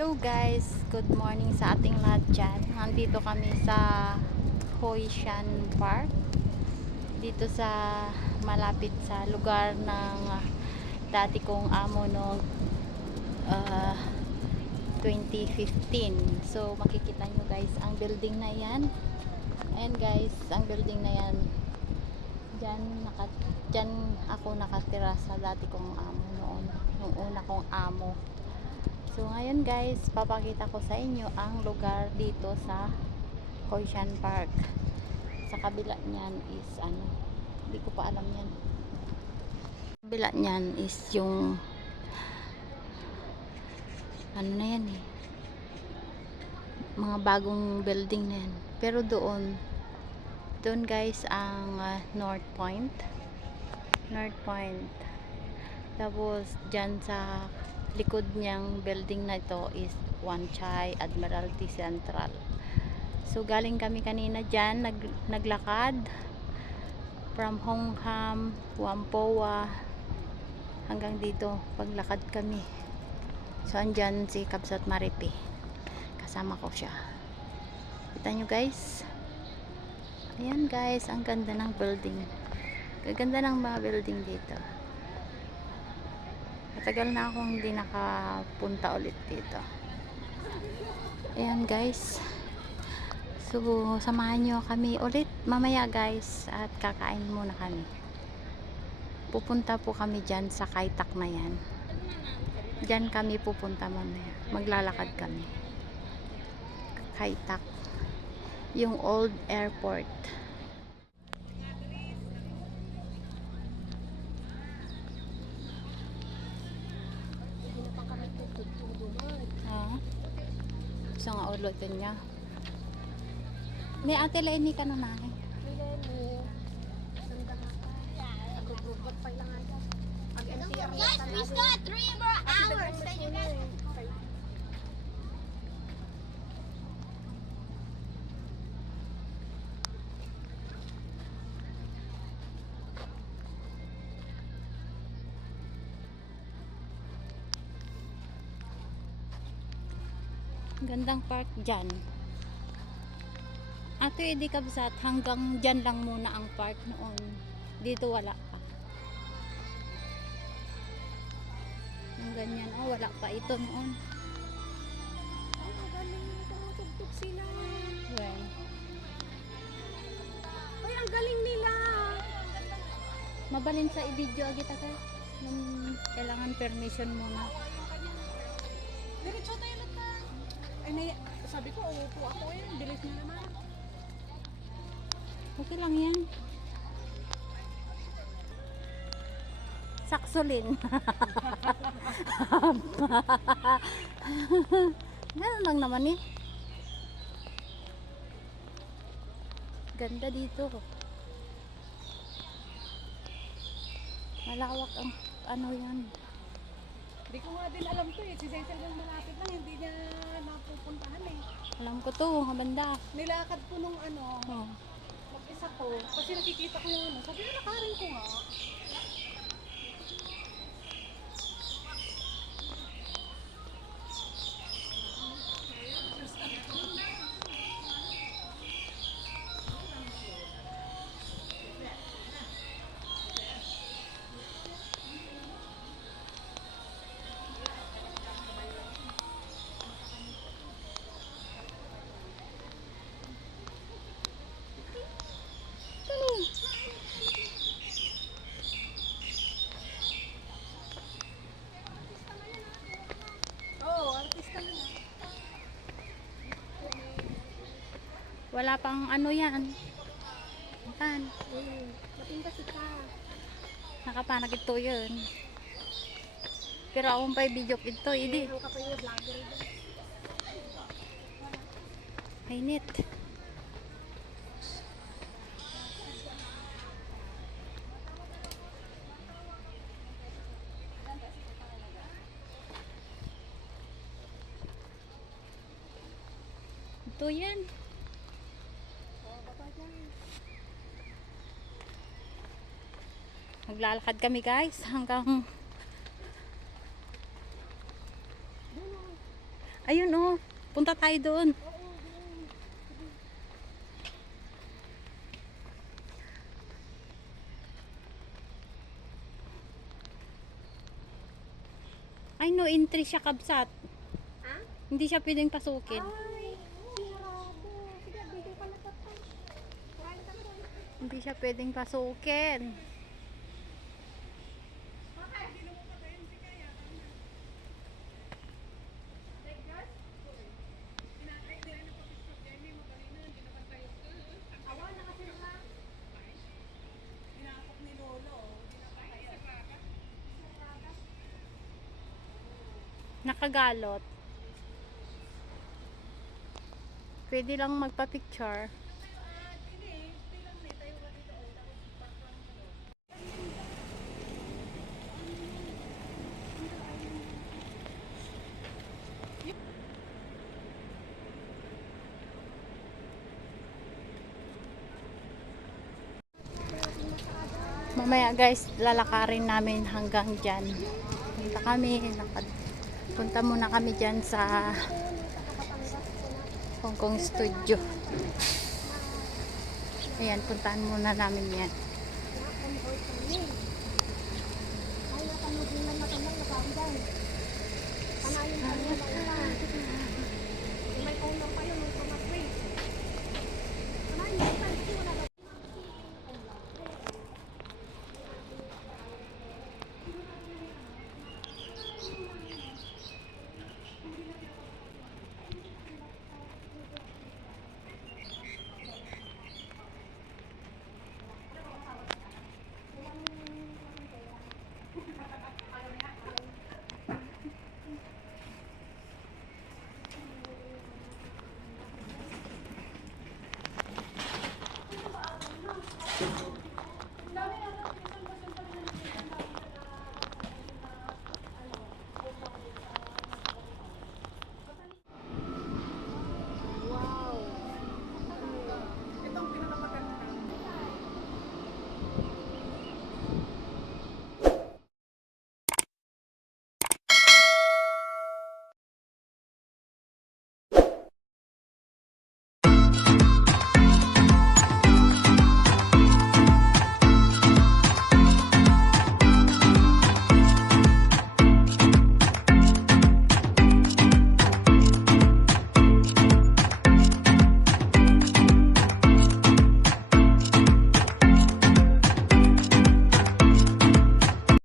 Hello guys, good morning sa ating lahat dyan. Nandito kami sa Hoishan Park. Dito sa malapit sa lugar ng dati kong amo noong uh, 2015. So makikita nyo guys ang building na yan. Ayan guys, ang building na yan. Dyan ako nakatira sa dati kong amo noon. Yung una kong amo. So ngayon guys, papakita ko sa inyo ang lugar dito sa Hoishan Park. Sa kabila niyan is hindi ko pa alam yan. Kabila niyan is yung na yan mga bagong building na yan. Pero doon guys ang North Point. Tapos dyan sa likod niyang building na ito is Wan Chai Admiralty Central. So galing kami kanina dyan, naglakad from Hongham, Whampoa hanggang dito, paglakad kami. So andyan si Kabsat Maripi, kasama ko siya. Kita nyo guys, ayan guys, ang ganda ng building, gaganda ng mga building dito. Matagal na akong hindi nakapunta ulit dito. Ayan guys. So, samahan nyo kami ulit mamaya guys. At kakain muna kami. Pupunta po kami dyan sa Kaitak na yan. Dyan kami pupunta mamaya. Maglalakad kami. Kaitak. Yung old airport. Sa nga ulotin niya. May ate Lenny ka na na. Yes, we got 3 more hours. Then you guys. Gandang park dyan. Ate, edi Kabsat, hanggang dyan lang muna ang park noon. Dito wala pa. Yung ganyan, wala pa ito noon. Ay, magaling tumutugtog sila. Well, Ay, ang galing nila. mabalin sa i-video agita ka. Kailangan permission muna. Diretso tayo na. Ay, sabi ko, umupo ako bilis na naman. Okay lang yan. Saksulin. Ganun lang naman Ganda dito. Malawak ang yan. Hindi ko nga din alam to Si Cecil yung malapit lang, hindi niya napupuntahan Alam ko to, mga banda. Nilakad ko nung Oh. mag-isa ko. Kasi nakikita ko yung sabi ko, nakarin ko nga. Artista na. Wala pang yan. Pan. Matinda si ka. Nakapanag ito yun. Pero akong pa video ito, hindi. Meron ka pa yung vlogger doon. Mainit. Ito yan. Maglalakad kami guys hanggang Ayun oh, punta tayo doon. Ay no, entry siya kabsat. Ha? Hindi siya pwedeng pasukin. Ay, sinarado. Sige, video ka na tatay. Kuhain ka doon. Hindi siya pwedeng pasukin. Awa na kasi na. Nakagalot. Pwede lang magpa-picture. Mamaya guys, lalakarin namin hanggang dyan. Punta kami, punta muna kami dyan sa Hong Kong Studio. Ayan, puntahan muna namin yan.